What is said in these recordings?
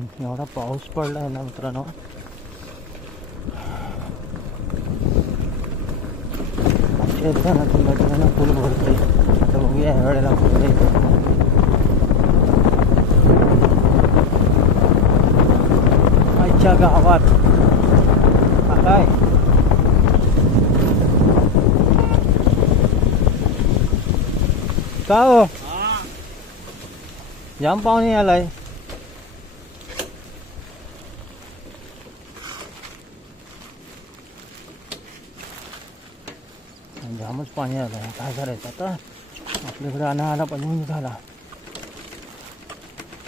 एवढा पाऊस पडला आहे ना मित्रांनो, येताना तुला फुल भरते. तर बघूया ह्या वेळेला आजच्या गावात आलाय. का हो जाम पाहुणे आलाय. जामच पाणी आलं. काय करायचं आता, आपल्याकडे आला पण झाला.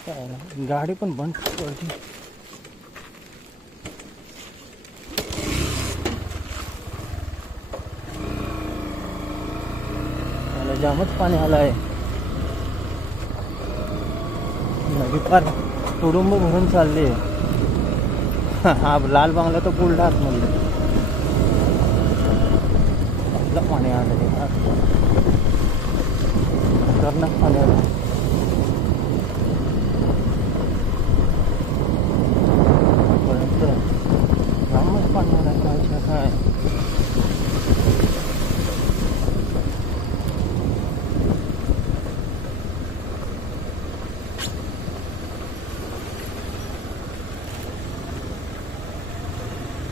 काय गाडी पण बंद पडली. त्याला जामच पाणी आलंय. नदी फार तुडुंब भरून चालली. हा लाल बांगला तर बुलढात म्हणलं पाणी आलं. खतरनाक पाणी आलं. जामच पाणी आलं. काय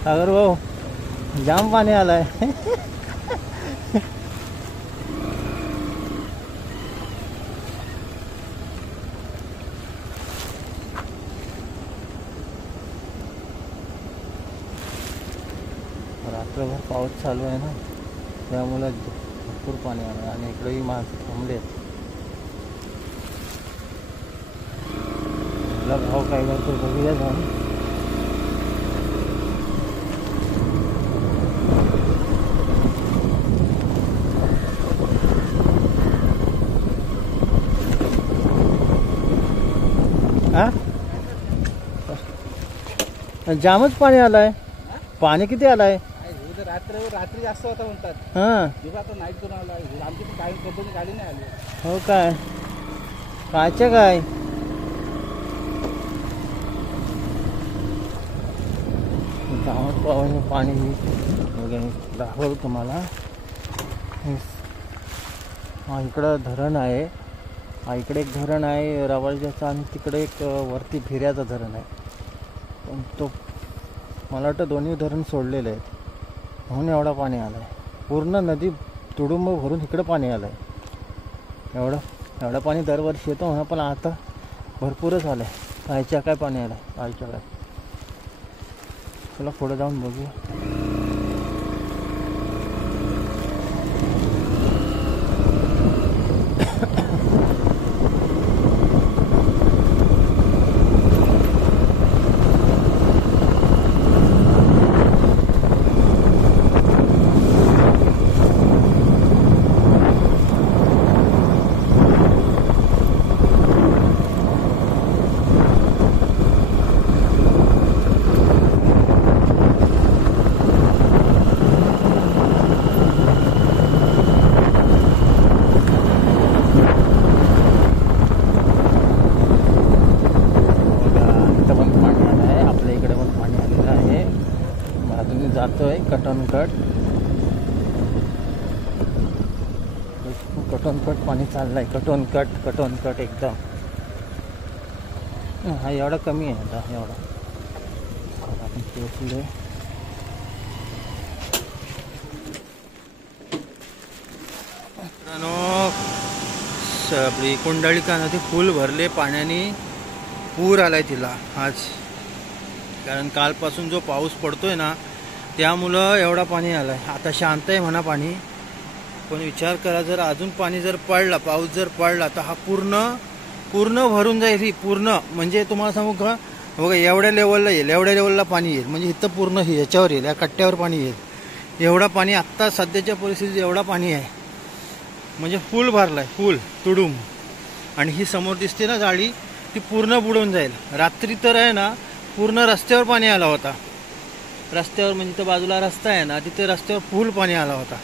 सागर भाऊ जाम पाणी आलंय. रात्रभर पाऊस चालू आहे ना, त्यामुळे भरपूर पाणी आलं. आणि इकडेही माणसं थांबले. तुला भाव काय करतो बघूया जाऊन. जामच पाणी आलंय. पाणी किती आलंय. रात्री जास्त होता म्हणतात. हा आता नाईट करून आला. आमची पण काही कंपनी गाडी नाही आली. हो काय कायच्या काय जामच पाणी वगैरे दाखवलं तुम्हाला. हा इकडं धरण आहे. हा इकडे एक धरण आहे रवाळजाचं, आणि तिकडे एक वरती भिऱ्याचं धरण आहे. पण तो मला वाटतं दोन्ही धरण सोडलेले आहेत, म्हणून एवढा पाणी आलं आहे. पूर्ण नदी तुडुंब भरून इकडं पाणी आलं आहे. एवढं पाणी दरवर्षी येतो म्हणा, पण आता भरपूरच आलं आहे. कायच्या काय पाणी आलं आहे. कायच्या काय. चला पुढे जाऊन बघूया. जातोय कटोनकट पाणी चाललंय. कटोनकट एकदम. हा एवढा कमी आहे आता. एवढा आपण पोचलोय. आपली कुंडलिका नदी फुल भरले पाण्याने. पूर आलाय तिला आज, कारण कालपासून जो पाऊस पडतोय ना, त्यामुळं एवढा पाणी आलाय. आता शांत आहे म्हणा पाणी, पण विचार करा जर अजून पाणी जर पडला, पाऊस जर पडला, तर हा पूर्ण भरून जाईल. ही पूर्ण म्हणजे तुम्हाला सांगू का, बघा एवढ्या लेवलला येईल. एवढ्या लेवलला पाणी येईल म्हणजे इथं पूर्ण ह्याच्यावर येईल, या कट्ट्यावर पाणी येईल. एवढा पाणी आत्ता सध्याच्या परिस्थितीत एवढा पाणी आहे. म्हणजे फुल भरलाय, फुल तुडुंब. आणि ही समोर दिसते ना जाळी, ती पूर्ण बुडून जाईल. रात्री तर आहे ना पूर्ण रस्त्यावर पाणी आला होता. रस्त्यावर म्हणजे तो बाजूला रस्ता आहे ना, तिथे रस्त्यावर फुल पाणी आला होता.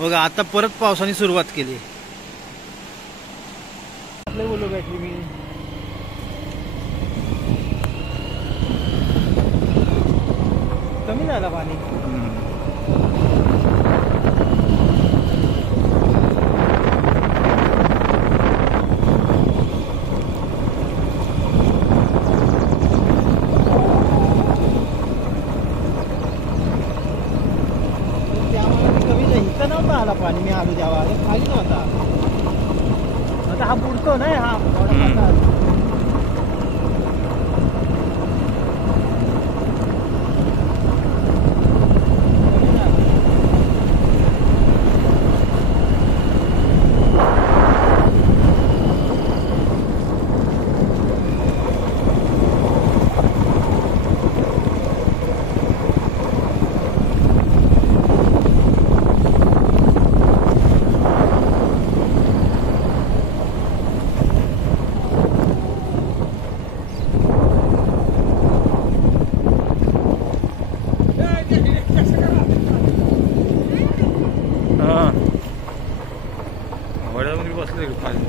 बघा आता परत पावसाने सुरुवात केली. आपले बोलू काय मी आला पाणी. नव्हता आला पाणी, मी आलो तेव्हा खाली नव्हता. आता हा बुडतो नाही हा. वड्यामध्ये बसले खाली.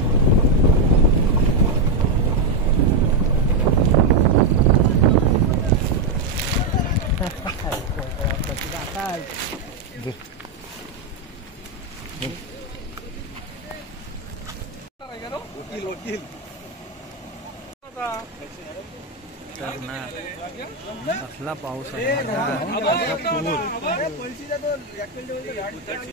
कसला पाऊस आहे, पूर.